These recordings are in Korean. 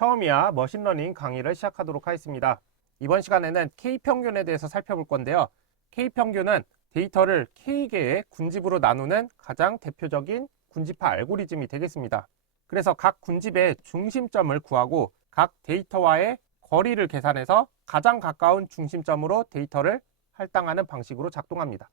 처음이야 머신러닝 강의를 시작하도록 하겠습니다. 이번 시간에는 K평균에 대해서 살펴볼 건데요. K평균은 데이터를 K개의 군집으로 나누는 가장 대표적인 군집화 알고리즘이 되겠습니다. 그래서 각 군집의 중심점을 구하고 각 데이터와의 거리를 계산해서 가장 가까운 중심점으로 데이터를 할당하는 방식으로 작동합니다.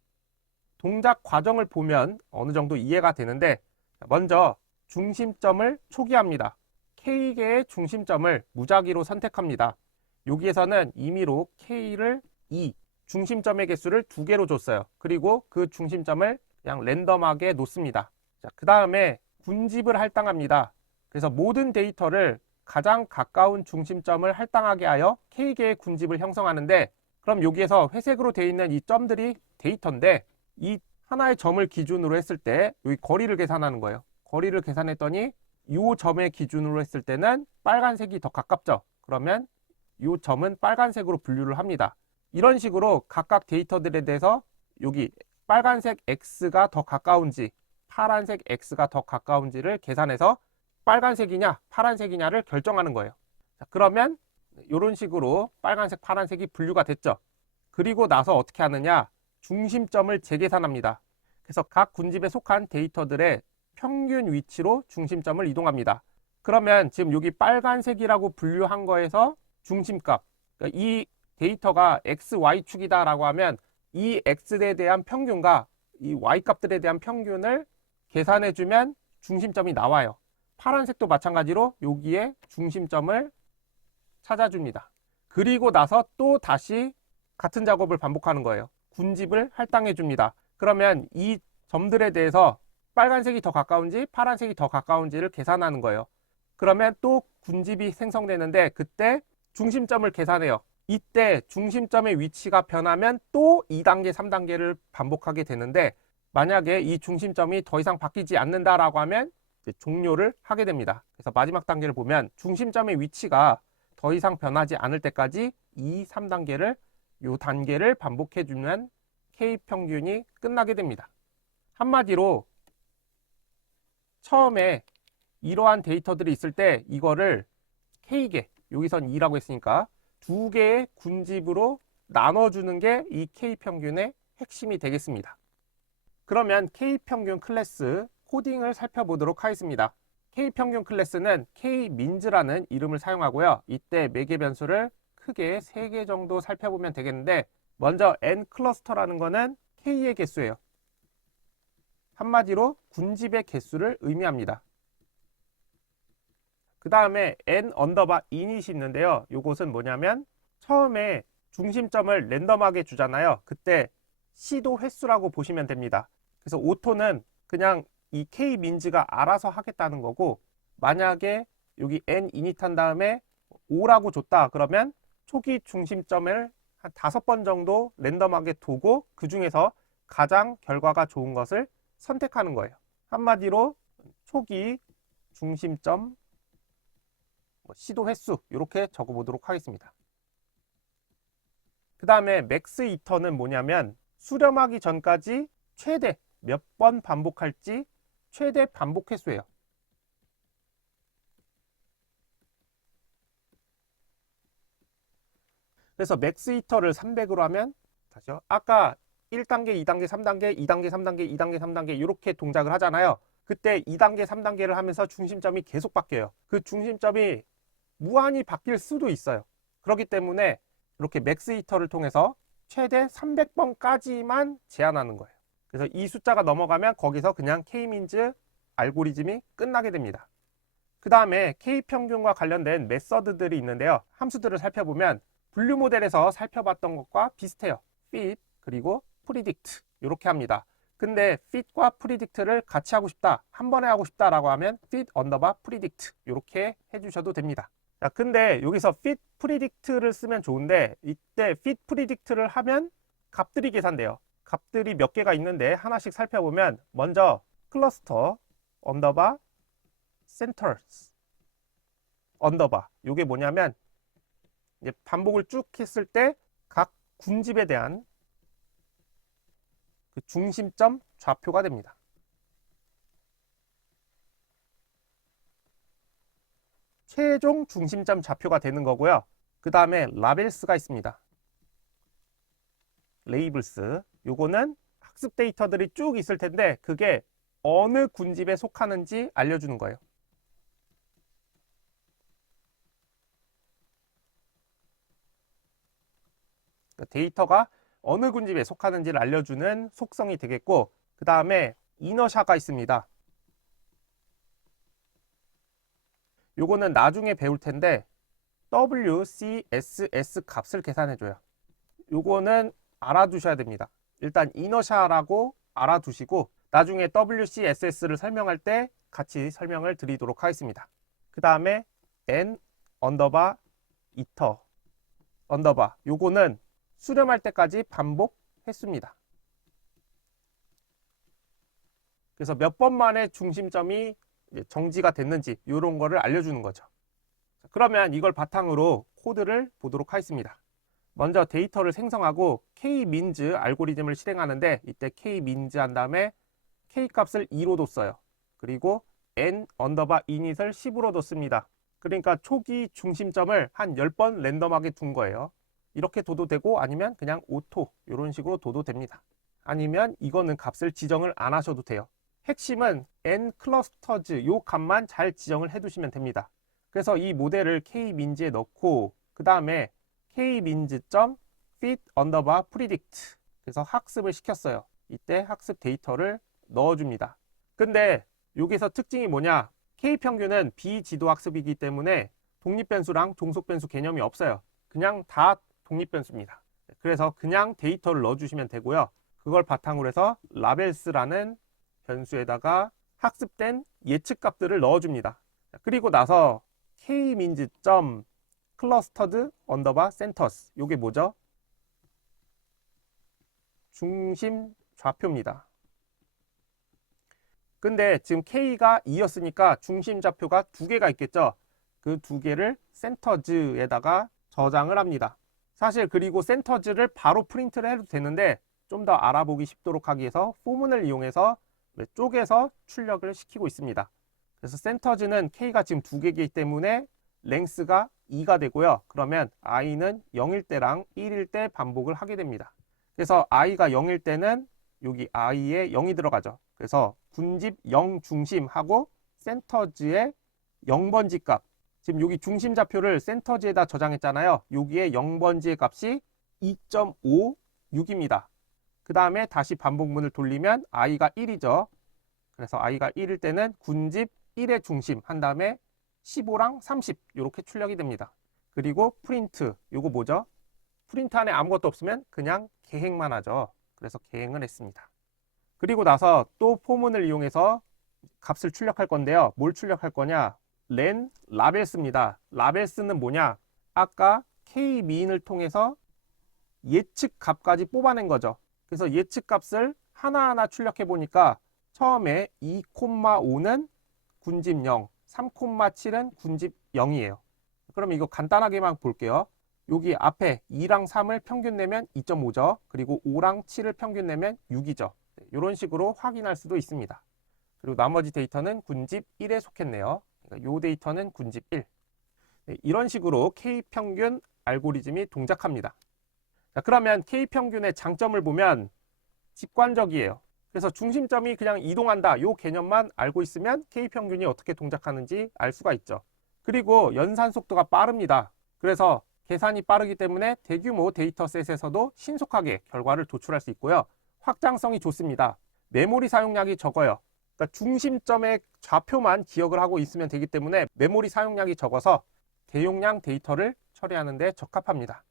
동작 과정을 보면 어느 정도 이해가 되는데, 먼저 중심점을 초기화합니다. K개의 중심점을 무작위로 선택합니다. 여기에서는 임의로 K를 2, 중심점의 개수를 2개로 줬어요. 그리고 그 중심점을 그냥 랜덤하게 놓습니다. 그 다음에 군집을 할당합니다. 그래서 모든 데이터를 가장 가까운 중심점을 할당하게 하여 K개의 군집을 형성하는데, 그럼 여기에서 회색으로 되어 있는 이 점들이 데이터인데, 이 하나의 점을 기준으로 했을 때 여기 거리를 계산하는 거예요. 거리를 계산했더니 이 점의 기준으로 했을 때는 빨간색이 더 가깝죠. 그러면 이 점은 빨간색으로 분류를 합니다. 이런 식으로 각각 데이터들에 대해서 여기 빨간색 X가 더 가까운지 파란색 X가 더 가까운지를 계산해서 빨간색이냐 파란색이냐를 결정하는 거예요. 자, 그러면 이런 식으로 빨간색 파란색이 분류가 됐죠. 그리고 나서 어떻게 하느냐, 중심점을 재계산합니다. 그래서 각 군집에 속한 데이터들의 평균 위치로 중심점을 이동합니다. 그러면 지금 여기 빨간색이라고 분류한 거에서 중심값, 그러니까 이 데이터가 XY축이다 라고 하면 이 X에 대한 평균과 이 Y값들에 대한 평균을 계산해주면 중심점이 나와요. 파란색도 마찬가지로 여기에 중심점을 찾아줍니다. 그리고 나서 또 다시 같은 작업을 반복하는 거예요. 군집을 할당해 줍니다. 그러면 이 점들에 대해서 빨간색이 더 가까운지 파란색이 더 가까운지를 계산하는 거예요. 그러면 또 군집이 생성되는데 그때 중심점을 계산해요. 이때 중심점의 위치가 변하면 또 2단계, 3단계를 반복하게 되는데, 만약에 이 중심점이 더 이상 바뀌지 않는다라고 하면 이제 종료를 하게 됩니다. 그래서 마지막 단계를 보면 중심점의 위치가 더 이상 변하지 않을 때까지 2, 3단계를 이 단계를 반복해주면 K평균이 끝나게 됩니다. 한마디로 처음에 이러한 데이터들이 있을 때 이거를 K개, 여기선 2라고 했으니까 2개의 군집으로 나눠주는 게 이 K평균의 핵심이 되겠습니다. 그러면 K평균 클래스 코딩을 살펴보도록 하겠습니다. K평균 클래스는 K민즈라는 이름을 사용하고요. 이때 매개 변수를 크게 3개 정도 살펴보면 되겠는데, 먼저 nCluster라는 거는 K의 개수예요. 한마디로 군집의 개수를 의미합니다. 그 다음에 n_init이 있는데요. 이것은 뭐냐면 처음에 중심점을 랜덤하게 주잖아요. 그때 시도 횟수라고 보시면 됩니다. 그래서 오토는 그냥 이 K민즈가 알아서 하겠다는 거고, 만약에 여기 n_init 한 다음에 5라고 줬다 그러면 초기 중심점을 한 5번 정도 랜덤하게 두고 그 중에서 가장 결과가 좋은 것을 선택하는 거예요. 한마디로 초기 중심점 시도 횟수 이렇게 적어보도록 하겠습니다. 그 다음에 맥스 이터는 뭐냐면 수렴하기 전까지 최대 몇 번 반복할지 최대 반복 횟수예요. 그래서 맥스 이터를 300으로 하면 다시요. 아까 1단계, 2단계, 3단계, 2단계, 3단계, 2단계, 3단계 이렇게 동작을 하잖아요. 그때 2단계, 3단계를 하면서 중심점이 계속 바뀌어요. 그 중심점이 무한히 바뀔 수도 있어요. 그렇기 때문에 이렇게 맥스 이터를 통해서 최대 300번까지만 제한하는 거예요. 그래서 이 숫자가 넘어가면 거기서 그냥 K민즈 알고리즘이 끝나게 됩니다. 그 다음에 K평균과 관련된 메서드들이 있는데요. 함수들을 살펴보면 분류 모델에서 살펴봤던 것과 비슷해요. fit 그리고 predict 이렇게 합니다. 근데 fit과 predict를 같이 하고 싶다, 한 번에 하고 싶다라고 하면 fit underbar predict 이렇게 해주셔도 됩니다. 자, 근데 여기서 fit predict를 쓰면 좋은데 이때 fit predict를 하면 값들이 계산돼요. 값들이 몇 개가 있는데 하나씩 살펴보면 먼저 클러스터 언더바 centers 언더바, 이게 뭐냐면 이제 반복을 쭉 했을 때 각 군집에 대한 그 중심점 좌표가 됩니다. 최종 중심점 좌표가 되는 거고요. 그 다음에 라벨스가 있습니다. 레이블스. 요거는 학습 데이터들이 쭉 있을 텐데 그게 어느 군집에 속하는지 알려주는 거예요. 데이터가 어느 군집에 속하는지를 알려주는 속성이 되겠고, 그 다음에 이너샤가 있습니다. 요거는 나중에 배울 텐데 WCSS 값을 계산해줘요. 요거는 알아두셔야 됩니다. 일단 이너샤라고 알아두시고 나중에 WCSS를 설명할 때 같이 설명을 드리도록 하겠습니다. 그 다음에 N 언더바 이터 언더바, 요거는 수렴할 때까지 반복했습니다. 그래서 몇 번 만에 중심점이 정지가 됐는지 이런 거를 알려주는 거죠. 그러면 이걸 바탕으로 코드를 보도록 하겠습니다. 먼저 데이터를 생성하고 k-means 알고리즘을 실행하는데 이때 k-means 한 다음에 k 값을 2로 뒀어요. 그리고 n 언더바 init을 10으로 뒀습니다. 그러니까 초기 중심점을 한 10번 랜덤하게 둔 거예요. 이렇게 둬도 되고 아니면 그냥 오토 이런 식으로 둬도 됩니다. 아니면 이거는 값을 지정을 안 하셔도 돼요. 핵심은 n 클러스터즈 요 값만 잘 지정을 해 두시면 됩니다. 그래서 이 모델을 k-means에 넣고 그 다음에 k-means.fit 언더바 predict, 그래서 학습을 시켰어요. 이때 학습 데이터를 넣어줍니다. 근데 여기서 특징이 뭐냐, K평균은 비지도 학습이기 때문에 독립변수랑 종속변수 개념이 없어요. 그냥 다 독립변수입니다. 그래서 그냥 데이터를 넣어주시면 되고요. 그걸 바탕으로 해서 라벨스라는 변수에다가 학습된 예측값들을 넣어줍니다. 그리고 나서 k-means.clustered 언더바 centers, 요게 뭐죠? 중심 좌표입니다. 근데 지금 K가 2였으니까 중심 좌표가 2개가 있겠죠. 그 2개를 centers에다가 저장을 합니다. 사실 그리고 centers를 바로 프린트를 해도 되는데 좀 더 알아보기 쉽도록 하기 위해서 포문을 이용해서 쪼개서 출력을 시키고 있습니다. 그래서 centers는 K가 지금 2개이기 때문에 length가 2가 되고요. 그러면 i는 0일 때랑 1일 때 반복을 하게 됩니다. 그래서 i가 0일 때는 여기 i에 0이 들어가죠. 그래서 군집 0 중심하고 센터즈의 0번지 값, 지금 여기 중심 좌표를 센터즈에다 저장했잖아요. 여기에 0번지의 값이 2.56입니다. 그 다음에 다시 반복문을 돌리면 i가 1이죠. 그래서 i가 1일 때는 군집 1의 중심 한 다음에 15랑 30 이렇게 출력이 됩니다. 그리고 프린트, 요거 뭐죠? 프린트 안에 아무것도 없으면 그냥 개행만 하죠. 그래서 개행을 했습니다. 그리고 나서 또 포문을 이용해서 값을 출력할 건데요. 뭘 출력할 거냐? len 라벨스입니다. 라벨스는 뭐냐? 아까 k-mean을 통해서 예측 값까지 뽑아낸 거죠. 그래서 예측 값을 하나하나 출력해 보니까 처음에 2,5는 군집 0, 3,7은 군집 0이에요. 그럼 이거 간단하게만 볼게요. 여기 앞에 2랑 3을 평균 내면 2.5죠. 그리고 5랑 7을 평균 내면 6이죠. 이런 식으로 확인할 수도 있습니다. 그리고 나머지 데이터는 군집 1에 속했네요. 그러니까 이 데이터는 군집 1. 이런 식으로 K평균 알고리즘이 동작합니다. 자, 그러면 K평균의 장점을 보면 직관적이에요. 그래서 중심점이 그냥 이동한다, 이 개념만 알고 있으면 K평균이 어떻게 동작하는지 알 수가 있죠. 그리고 연산 속도가 빠릅니다. 그래서 계산이 빠르기 때문에 대규모 데이터셋에서도 신속하게 결과를 도출할 수 있고요. 확장성이 좋습니다. 메모리 사용량이 적어요. 그러니까 중심점의 좌표만 기억을 하고 있으면 되기 때문에 메모리 사용량이 적어서 대용량 데이터를 처리하는 데 적합합니다.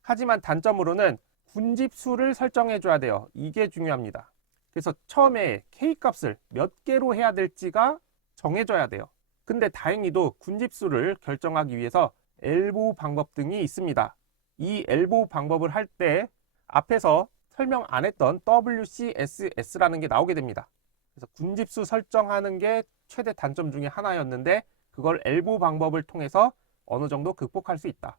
하지만 단점으로는 군집수를 설정해 줘야 돼요. 이게 중요합니다. 그래서 처음에 K값을 몇 개로 해야 될지가 정해져야 돼요. 근데 다행히도 군집수를 결정하기 위해서 엘보우 방법 등이 있습니다. 이 엘보우 방법을 할 때 앞에서 설명 안 했던 WCSS라는 게 나오게 됩니다. 그래서 군집수 설정하는 게 최대 단점 중에 하나였는데 그걸 엘보우 방법을 통해서 어느 정도 극복할 수 있다.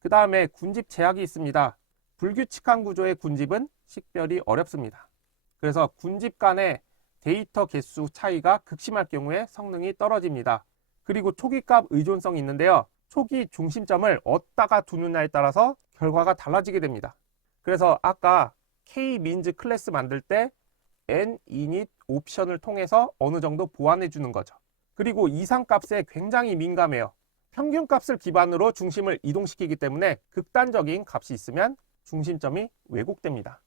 그 다음에 군집 제약이 있습니다. 불규칙한 구조의 군집은 식별이 어렵습니다. 그래서 군집 간의 데이터 개수 차이가 극심할 경우에 성능이 떨어집니다. 그리고 초기값 의존성이 있는데요. 초기 중심점을 어디다가 두느냐에 따라서 결과가 달라지게 됩니다. 그래서 아까 K-means 클래스 만들 때 N-init 옵션을 통해서 어느 정도 보완해 주는 거죠. 그리고 이상값에 굉장히 민감해요. 평균값을 기반으로 중심을 이동시키기 때문에 극단적인 값이 있으면 중심점이 왜곡됩니다.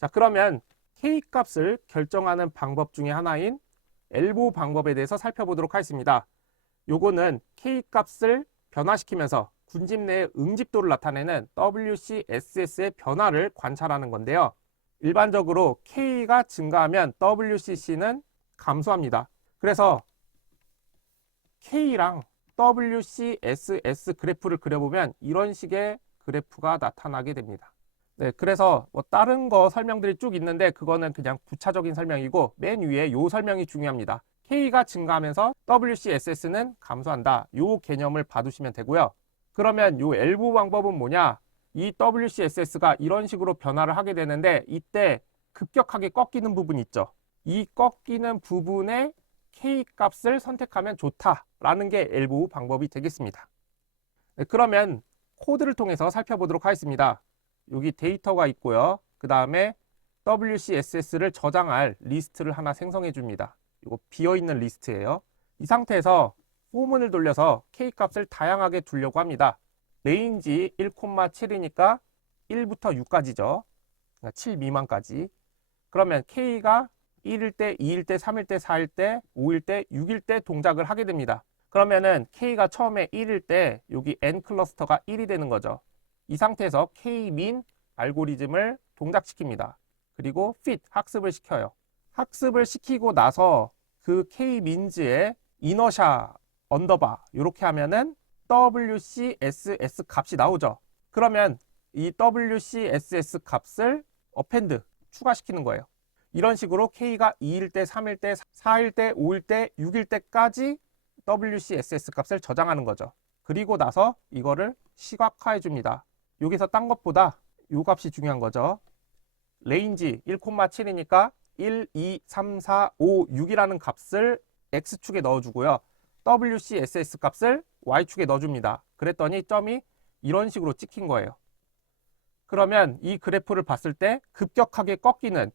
자, 그러면 K값을 결정하는 방법 중에 하나인 엘보우 방법에 대해서 살펴보도록 하겠습니다. 요거는 K값을 변화시키면서 군집 내의 응집도를 나타내는 WCSS의 변화를 관찰하는 건데요. 일반적으로 K가 증가하면 WCC는 감소합니다. 그래서 K랑 WCSS 그래프를 그려보면 이런 식의 그래프가 나타나게 됩니다. 네, 그래서 뭐 다른 거 설명들이 쭉 있는데 그거는 그냥 부차적인 설명이고 맨 위에 요 설명이 중요합니다. K가 증가하면서 WCSS는 감소한다. 요 개념을 봐두시면 되고요. 그러면 요 엘보우 방법은 뭐냐? 이 WCSS가 이런 식으로 변화를 하게 되는데 이때 급격하게 꺾이는 부분이 있죠. 이 꺾이는 부분에 K값을 선택하면 좋다라는 게 엘보우 방법이 되겠습니다. 네, 그러면 코드를 통해서 살펴보도록 하겠습니다. 여기 데이터가 있고요. 그 다음에 WCSS를 저장할 리스트를 하나 생성해 줍니다. 이거 비어있는 리스트예요. 이 상태에서 포문을 돌려서 K값을 다양하게 두려고 합니다. 레인지 1,7이니까 1부터 6까지죠. 7 미만까지. 그러면 K가 1일 때, 2일 때, 3일 때, 4일 때, 5일 때, 6일 때 동작을 하게 됩니다. 그러면은 K가 처음에 1일 때 여기 N 클러스터가 1이 되는 거죠. 이 상태에서 K-min 알고리즘을 동작시킵니다. 그리고 fit 학습을 시켜요. 학습을 시키고 나서 그 K-mins의 이너샤 언더바 이렇게 하면은 WCSS 값이 나오죠. 그러면 이 WCSS 값을 append 추가시키는 거예요. 이런 식으로 K가 2일 때, 3일 때, 4일 때, 5일 때, 6일 때까지 WCSS 값을 저장하는 거죠. 그리고 나서 이거를 시각화해 줍니다. 여기서 딴 것보다 이 값이 중요한 거죠. 레인지 1,7이니까 1, 2, 3, 4, 5, 6이라는 값을 X축에 넣어주고요. WCSS 값을 Y축에 넣어줍니다. 그랬더니 점이 이런 식으로 찍힌 거예요. 그러면 이 그래프를 봤을 때 급격하게 꺾이는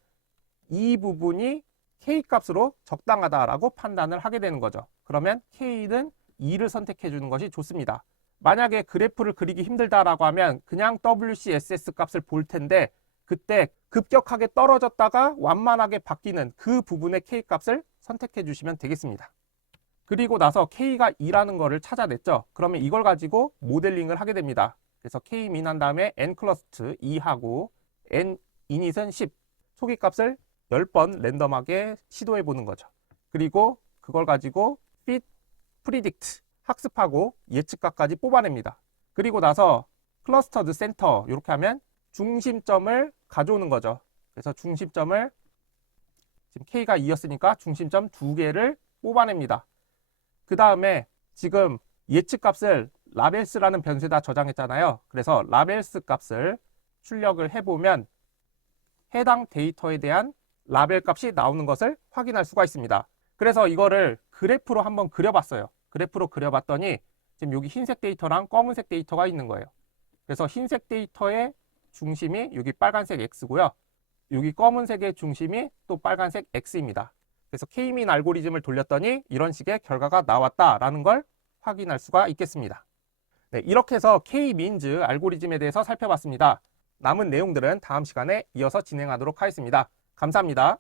이 부분이 K값으로 적당하다라고 판단을 하게 되는 거죠. 그러면 K는 2를 선택해 주는 것이 좋습니다. 만약에 그래프를 그리기 힘들다라고 하면 그냥 WCSS 값을 볼 텐데 그때 급격하게 떨어졌다가 완만하게 바뀌는 그 부분의 K값을 선택해 주시면 되겠습니다. 그리고 나서 K가 2라는 거를 찾아냈죠. 그러면 이걸 가지고 모델링을 하게 됩니다. 그래서 K-min 한 다음에 N-clust 2하고 N-init은 10, 초기값을 10번 랜덤하게 시도해 보는 거죠. 그리고 그걸 가지고 fit, predict 학습하고 예측값까지 뽑아냅니다. 그리고 나서 clustered center 이렇게 하면 중심점을 가져오는 거죠. 그래서 중심점을 지금 K가 2였으니까 중심점 2개를 뽑아냅니다. 그 다음에 지금 예측값을 라벨스라는 변수에다 저장했잖아요. 그래서 라벨스 값을 출력을 해보면 해당 데이터에 대한 라벨 값이 나오는 것을 확인할 수가 있습니다. 그래서 이거를 그래프로 한번 그려봤어요. 그래프로 그려봤더니 지금 여기 흰색 데이터랑 검은색 데이터가 있는 거예요. 그래서 흰색 데이터의 중심이 여기 빨간색 X고요. 여기 검은색의 중심이 또 빨간색 X입니다. 그래서 K-min 알고리즘을 돌렸더니 이런 식의 결과가 나왔다라는 걸 확인할 수가 있겠습니다. 네, 이렇게 해서 K-means 알고리즘에 대해서 살펴봤습니다. 남은 내용들은 다음 시간에 이어서 진행하도록 하겠습니다. 감사합니다.